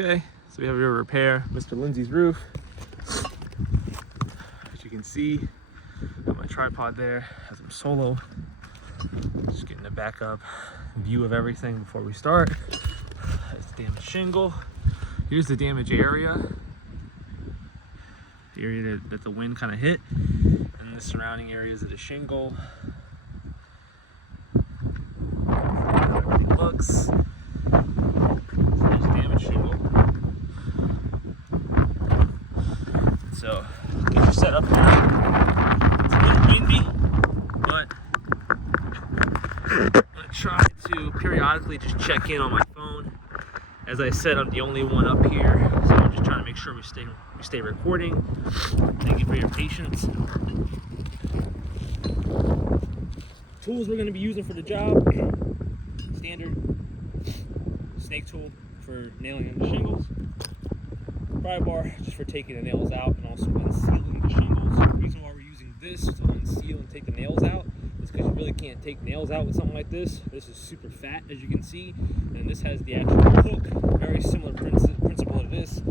Okay, so we have a repair, Mr. Lindsey's roof. As you can see, got my tripod there as I'm solo. Just getting a backup view of everything before we start. That's the damaged shingle. Here's the damaged area. The area that the wind kind of hit. And the surrounding areas of the shingle. Everything looks. There's damaged shingle. So, get you set up now. It's a little windy, but I'm gonna try to periodically just check in on my phone. As I said, I'm the only one up here, so I'm just trying to make sure we stay recording. Thank you for your patience. Tools we're going to be using for the job: standard snake tool for nailing in the shingles, pry bar just for taking the nails out and also unsealing the shingles. The reason why we're using this to unseal and take the nails out is because you really can't take nails out with something like this. This is super fat, as you can see, and this has the actual hook. Very similar principle to this,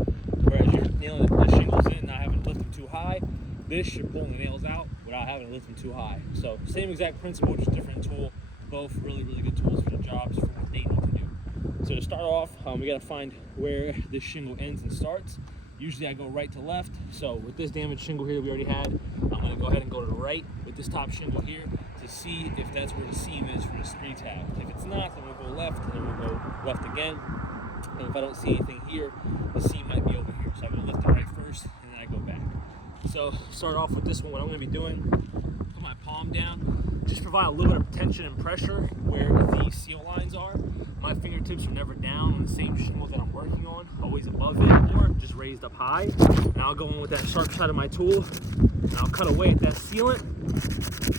whereas you're nailing the shingles in, not having to lift them too high. This, you're pulling the nails out without having to lift them too high. So same exact principle, just different tool. Both really, really good tools for the jobs, for what they need to do. So to start off, we got to find where this shingle ends and starts. Usually I go right to left. So with this damaged shingle here that we already had, I'm going to go ahead and go to the right with this top shingle here to see if that's where the seam is for this 3-tab. If it's not, then we'll go left, and then we'll go left again. And if I don't see anything here, the seam might be over here. So I'm going to lift it right first, and then I go back. So start off with this one. What I'm going to be doing, put my palm down, just provide a little bit of tension and pressure where the seal lines are. My fingertips are never down on the same shingle that I'm working on, always above it or just raised up high. And I'll go in with that sharp side of my tool, and I'll cut away at that sealant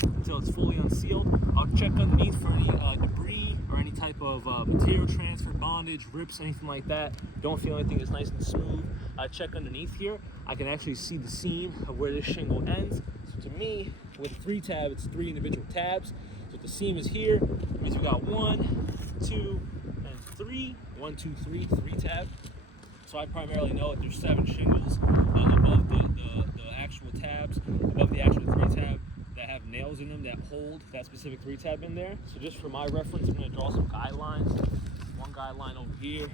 until it's fully unsealed. I'll check underneath for any debris or any type of material transfer, bondage, rips, anything like that. Don't feel anything is nice and smooth. I check underneath here. I can actually see the seam of where this shingle ends. So to me, with a 3-tab, it's 3 individual tabs. So if the seam is here, it means we got 1, 2, and 3. 1, 2, 3, 3 tab. So I primarily know that there's 7 shingles above the actual tabs, above the actual 3-tab, that have nails in them that hold that specific 3-tab in there. So just for my reference, I'm going to draw some guidelines. One guideline over here,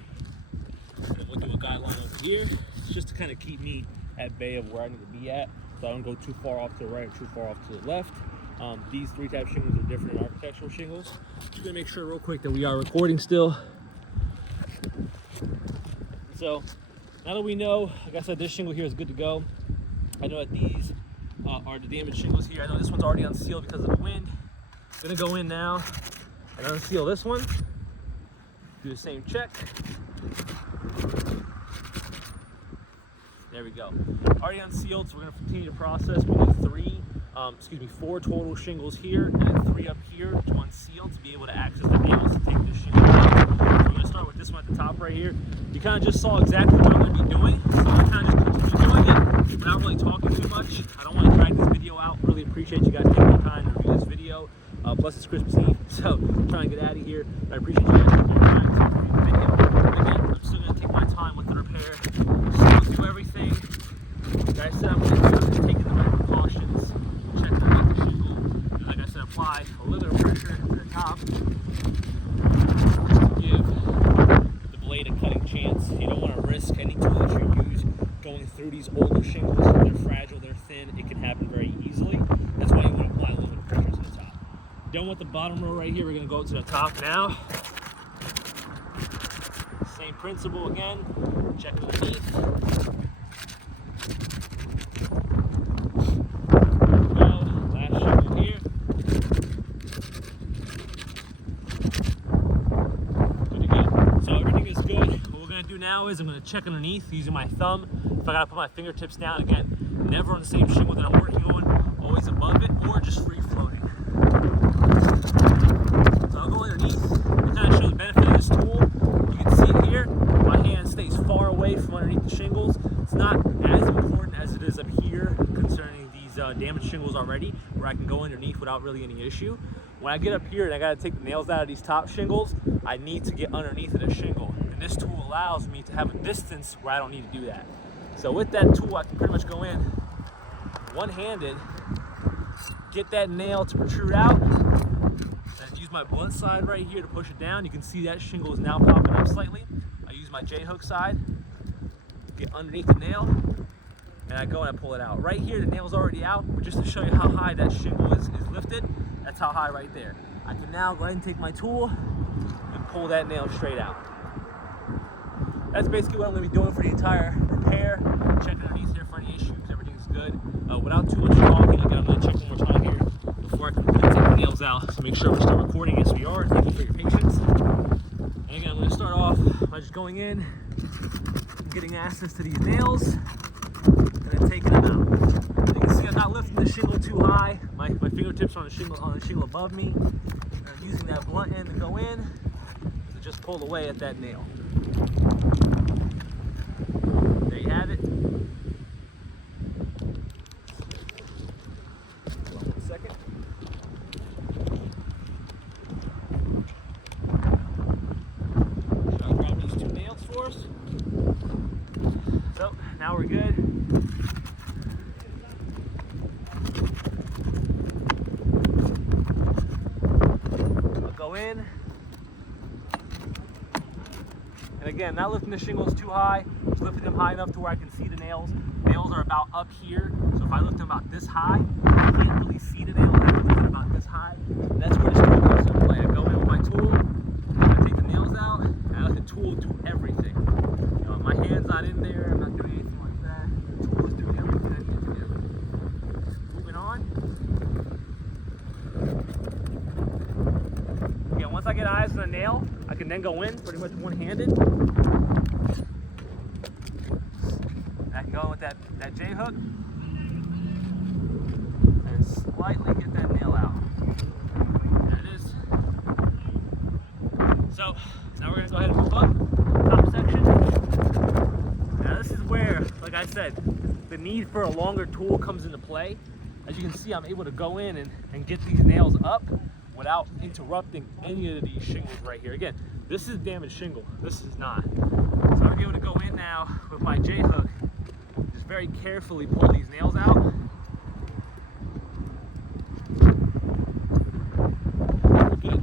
and then we'll do a guideline over here, just to kind of keep me at bay of where I need to be at, so I don't go too far off to the right or too far off to the left. These 3-tab shingles are different than architectural shingles. Just going to make sure real quick that we are recording still. So now that we know, like I said, this shingle here is good to go. I know that these are the damaged shingles here. I know this one's already unsealed because of the wind. I'm going to go in now and unseal this one. Do the same check. There we go. Already unsealed, so we're going to continue the process. We need 4 total shingles here and then 3 up here to unseal to be able to access the nails to take this shingle out. So we're going to start with this one at the top right here. You kind of just saw exactly what I'm going to be doing, so I kind of just continue doing it. We're not really talking too much. I don't want to drag this video out. Really appreciate you guys taking the time to review this video. Plus it's Christmas Eve, so I'm trying to get out of here. I appreciate you guys taking your time to review the video. Again, I'm still going to take my time with the repair. Still do everything. Like I said, I'm taking the right precautions. Check underneath the shingle. And like I said, apply a little bit of pressure to the top just to give the blade a cutting chance. You don't want to risk any tool that you use going through these older shingles. They're fragile, they're thin, it can happen very easily. That's why you want to apply a little bit of pressure to the top. Done with the bottom row right here, we're going to go to the top now. Same principle again. Check underneath. Now is I'm going to check underneath using my thumb. If I got to put my fingertips down, again, never on the same shingle that I'm working on, always above it or just free floating. So I'll go underneath and kind of show the benefit of this tool. You can see here, my hand stays far away from underneath the shingles. It's not as important as it is up here concerning these damaged shingles already, where I can go underneath without really any issue. When I get up here and I got to take the nails out of these top shingles, I need to get underneath of the shingle. And this tool allows me to have a distance where I don't need to do that. So with that tool, I can pretty much go in one-handed, get that nail to protrude out, and use my blunt side right here to push it down. You can see that shingle is now popping up slightly. I use my J-hook side, get underneath the nail, and I go and I pull it out. Right here, the nail's already out, but just to show you how high that shingle is lifted, that's how high right there. I can now go ahead and take my tool and pull that nail straight out. That's basically what I'm going to be doing for the entire repair. Check underneath here for any issues. Everything's good. Without too much talking, again, I'm going to check one more time here before I completely take the nails out. So make sure we're still recording. Yes, we are. Thank you for your patience. And again, I'm going to start off by just going in, getting access to these nails, and then taking them out. You can see I'm not lifting the shingle too high. My fingertips are on the shingle above me. And I'm using that blunt end to go in to just pull away at that nail. There you have it. Hold on 1 second. I'll grab these 2 nails for us. So now we're good. I'll go in. And again, not lifting the shingles too high, just lifting them high enough to where I can see the nails. Nails are about up here, so if I lift them about this high, I can't really see the nails. I lift them about this high. And that's where this tool comes into play. I go in with my tool, I take the nails out, and I let the tool do everything. You know, my hand's not in there, I'm not doing anything like that. The tool is doing everything I need to do. Moving on. Again, once I get eyes on the nail, I can then go in pretty much one-handed. I can go in with that J-hook and slightly get that nail out. There it is. So now we're going to go ahead and move up, top section. Now this is where, like I said, the need for a longer tool comes into play. As you can see, I'm able to go in and get these nails up without interrupting any of these shingles right here. Again, this is damaged shingle. This is not. So I'm able to go in now with my J-hook, just very carefully pull these nails out. Good.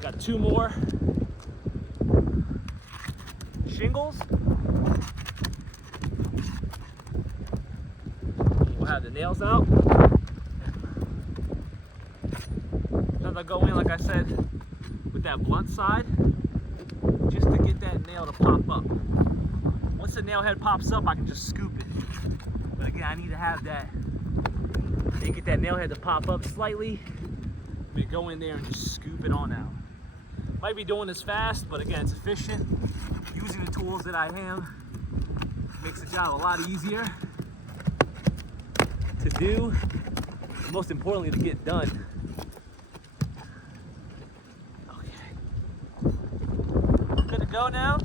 Got 2 more shingles. We'll have the nails out. As I go in, like I said, with that blunt side, just to get that nail to pop up. Once the nail head pops up, I can just scoop it. But again, I need to have that, and get that nail head to pop up slightly, and go in there and just scoop it on out. Might be doing this fast, but again, it's efficient. Using the tools that I have makes the job a lot easier to do, and most importantly, to get done. Good to go now.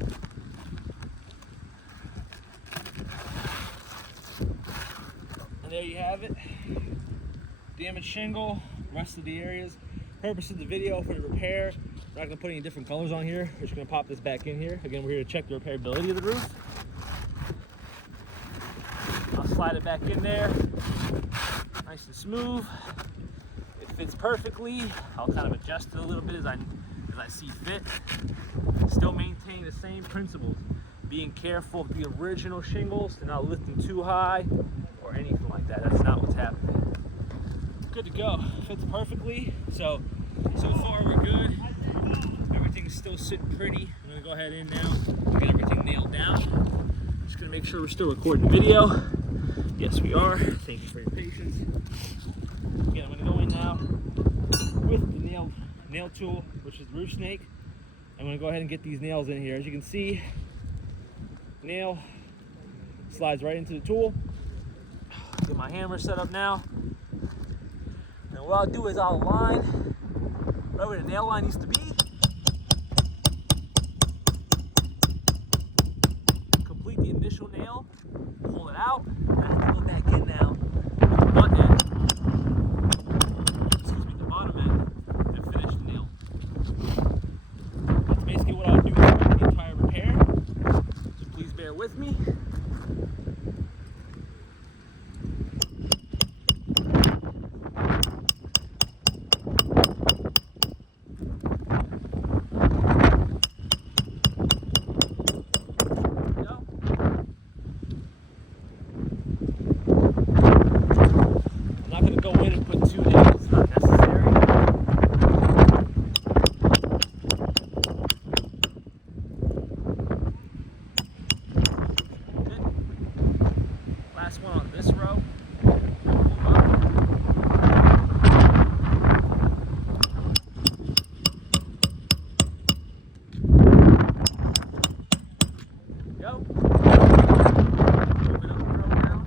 And there you have it. Damaged shingle, rest of the areas. Purpose of the video for the repair, we're not going to put any different colors on here. We're just going to pop this back in here. Again, we're here to check the repairability of the roof. I'll slide it back in there. Nice and smooth. It fits perfectly. I'll kind of adjust it a little bit as I see fit. Still maintain the same principles. Being careful of the original shingles and not lifting too high or anything like that. That's not what's happening. Good to go. Fits perfectly. So far we're good. Everything's still sitting pretty. I'm gonna go ahead in now, get everything nailed down. Just gonna make sure we're still recording the video. Yes, we are. Thank you for your patience. Again, I'm gonna go in now with the nail tool, which is the roof snake. I'm going to go ahead and get these nails in here. As you can see, nail slides right into the tool. Get my hammer set up now. And what I'll do is I'll align right where the nail line needs to be. Complete the initial nail, pull it out, and I have to go back in now with the butt end. The bottom end, and finish the nail. That's basically what I'll do throughout the entire bear with me. One on this row. Go. Moving up the row now.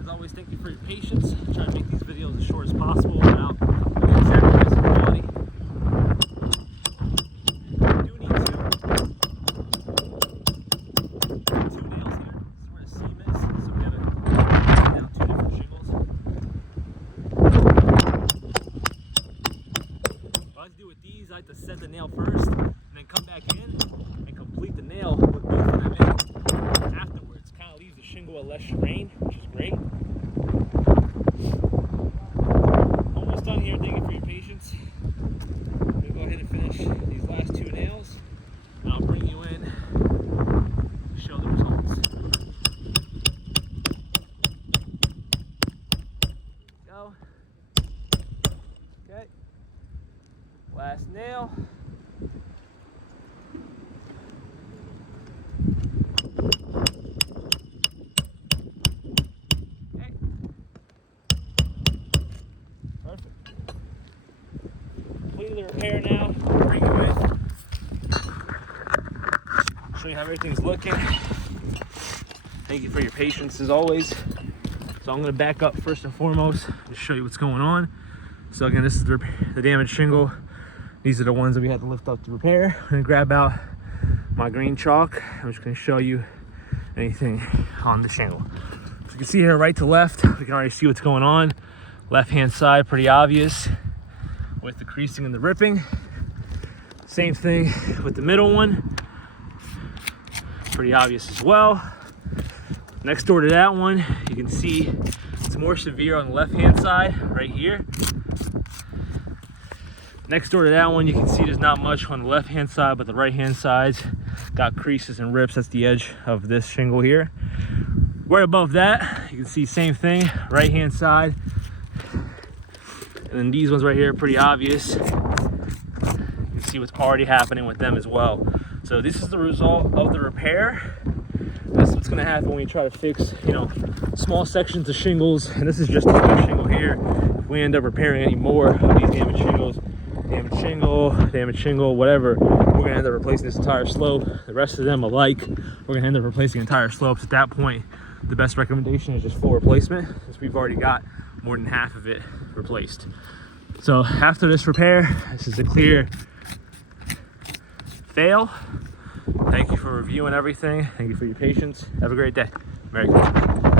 As always, thank you for your patience. I try to make these videos as short as possible without sacrificing quality. I do need two nails here. This is where the seam is. So we have now two different shingles. What I like to do with these, I like to set the nail first and then come back in and complete the nail with both of them in afterwards. Kind of leaves the shingle a less strain, which is great. Almost done here. Thank you for your patience. I'm going to go ahead and finish these last two nails and I'll bring you in to show the results. Go. Okay. Last nail. Okay. Perfect. Completely the repair now. Bring you in. Show you how everything's looking. Thank you for your patience as always. So I'm going to back up first and foremost to show you what's going on. So again, this is the damaged shingle. These are the ones that we had to lift up to repair. I'm going to grab out my green chalk. I'm just going to show you anything on the shingle. So you can see here right to left, we can already see what's going on. Left hand side, pretty obvious with the creasing and the ripping. Same thing with the middle one. Pretty obvious as well. Next door to that one, you can see it's more severe on the left hand side right here. Next door to that one, you can see there's not much on the left hand side, but the right hand side's got creases and rips. That's the edge of this shingle here. Right above that, you can see same thing, right hand side. And then these ones right here are pretty obvious. You can see what's already happening with them as well. So this is the result of the repair. This is what's gonna happen when you try to fix, small sections of shingles. And this is just a new shingle here. If we end up repairing any more of these damaged shingles, damaged shingle, whatever, we're gonna end up replacing this entire slope. The rest of them alike, we're gonna end up replacing entire slopes. At that point, the best recommendation is just full replacement, since we've already got more than half of it replaced. So after this repair, this is a clear fail. Thank you for reviewing everything. Thank you for your patience. Have a great day. Merry Christmas.